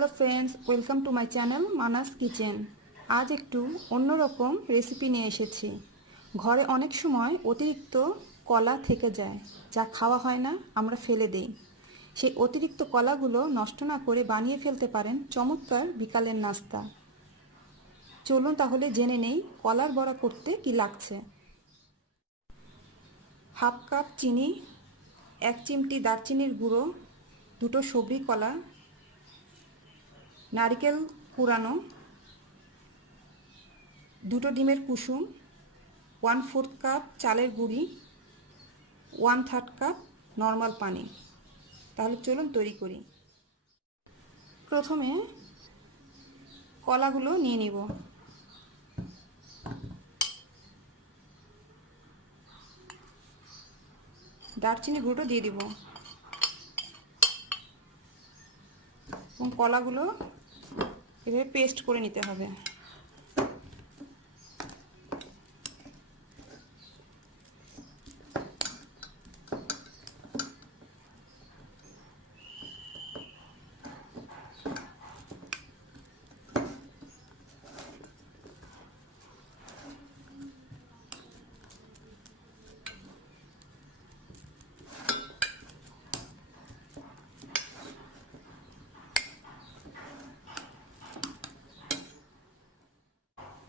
Hello friends, welcome to my channel Manas kitchen. আজ একটু অন্যরকম রেসিপি নিয়ে এসেছি। ঘরে অনেক সময় অতিরিক্ত কলা থেকে যায়, যা খাওয়া হয় না, আমরা ফেলে দিই। সেই অতিরিক্ত কলাগুলো নষ্ট না করে বানিয়ে ফেলতে পারেন চমৎকার বিকালের নাস্তা। চলুন তাহলে জেনে নেই কলার বড়া করতে কি লাগছে। হাফ কাপ চিনি, 1 চিমটি দারচিনির গুঁড়ো, 2টো সবরি কলা, নারকেল কুড়ানো, 2টো ডিমের কুসুম, 1/4 কাপ চালের গুঁড়ি, 1/3 কাপ নর্মাল পানি। তাহলে চলুন তৈরি করি। প্রথমে কলাগুলো নিয়ে নিব। দারচিনি গুঁড়ো দিয়ে দিব এবং কলাগুলো এভাবে পেস্ট করে নিতে হবে।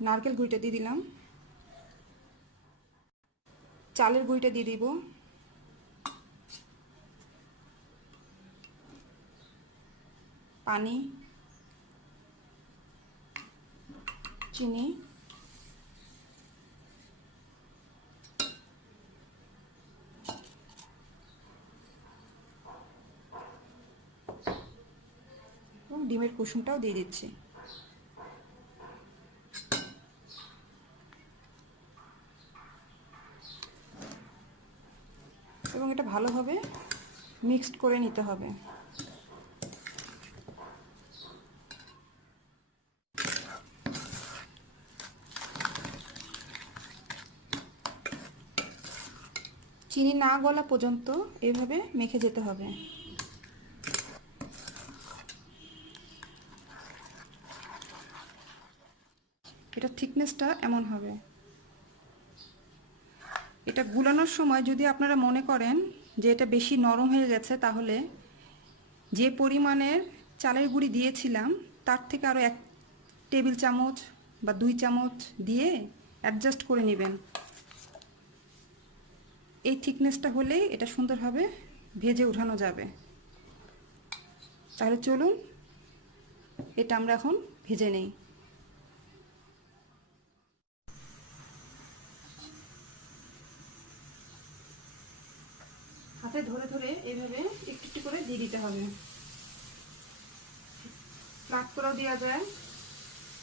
নারকেল গুঁড়িটা দিয়ে দিলাম, চালের গুঁড়িটা দিয়ে দিব, পানি, চিনি, এবং ডিমের কুসুমটাও দিয়ে দিচ্ছি। এবং এটা ভালোভাবে মিক্সড করে নিতে হবে। চিনি না গলা পর্যন্ত এভাবে মেখে যেতে হবে। এটা থিকনেসটা এমন হবে। এটা গুলানোর সময় যদি আপনারা মনে করেন যে এটা বেশি নরম হয়ে গেছে, তাহলে যে পরিমাণের চালের গুঁড়ি দিয়েছিলাম তার থেকে আরও 1 টেবিল চামচ বা 2 চামচ দিয়ে অ্যাডজাস্ট করে নেবেন। এই থিকনেসটা হলেই এটা সুন্দরভাবে ভেজে উঠানো যাবে। তাহলে চলুন এটা আমরা এখন ভেজে নেই। হাতে ধরে ধরে এইভাবে একটু একটু করে দিয়ে দিতে হবে। ফ্ল্যাট করেও দেওয়া যায়,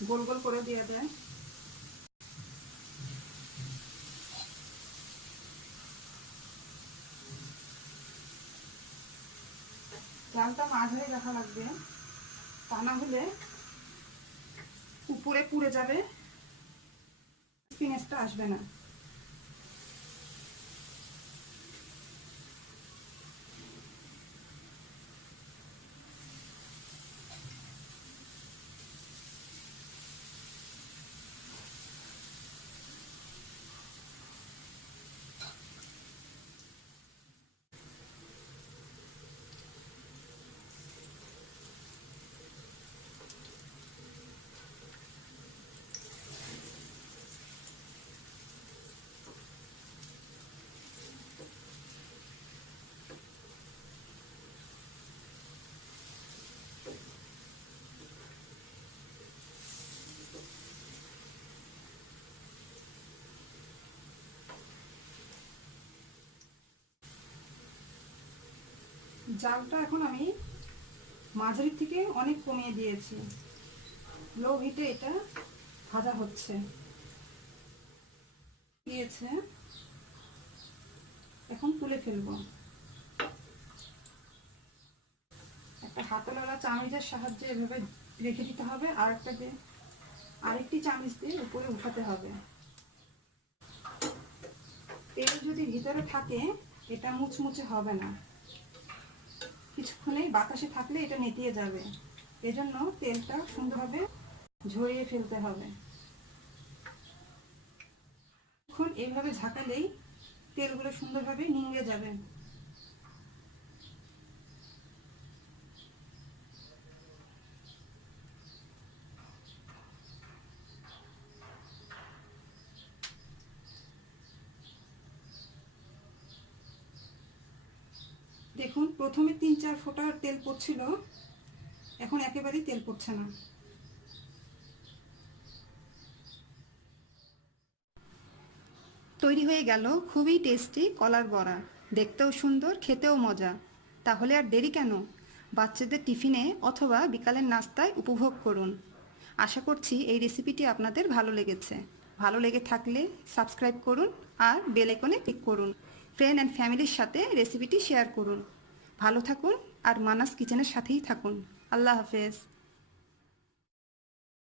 গোল গোল করেও দেওয়া যায়। জালটা মাঝারি রাখা লাগবে, তা না হলে উপরে পুড়ে যাবে, ফিনিশটা আসবে না। জালটা এখন আমি মাঝারি থেকে অনেক কমিয়ে দিয়েছি। লো হিটে এটা ভাজা হচ্ছে। দিয়েছে, এখন তুলে ফেলবো। একটা হাতলওয়ালা চামচের সাহায্যে এভাবে রেখে দিতে হবে, আর আরেকটি চামচ দিয়ে উপরে উঠাতে হবে। তেল যদি ভিতরে থাকে এটা মুচমুচে হবে না, কিছুক্ষণেই বাতাসে থাকলে এটা নেতিয়ে যাবে। এজন্য তেলটা সুন্দরভাবে ঝরিয়ে ফেলতে হবে। এখন এইভাবে ঝাঁকালেই তেলগুলো সুন্দরভাবে নিংড়ে যাবে। দেখুন প্রথমে 3-4 ফোঁটা তেল পড়ছিল, এখন একেবারেই তেল পড়ছে না। তৈরি হয়ে গেল খুবই টেস্টি কলার বড়া, দেখতেও সুন্দর, খেতেও মজা। তাহলে আর দেরি কেন, বাচ্চাদের টিফিনে অথবা বিকালের নাস্তায় উপভোগ করুন। আশা করছি এই রেসিপিটি আপনাদের ভালো লেগেছে। ভালো লেগে থাকলে সাবস্ক্রাইব করুন আর বেল আইকনে ক্লিক করুন। ফ্রেন্ড অ্যান্ড ফ্যামিলির সাথে রেসিপিটি শেয়ার করুন। ভালো থাকুন আর মানাস কিচেনের সাথেই থাকুন। আল্লাহ হাফেজ।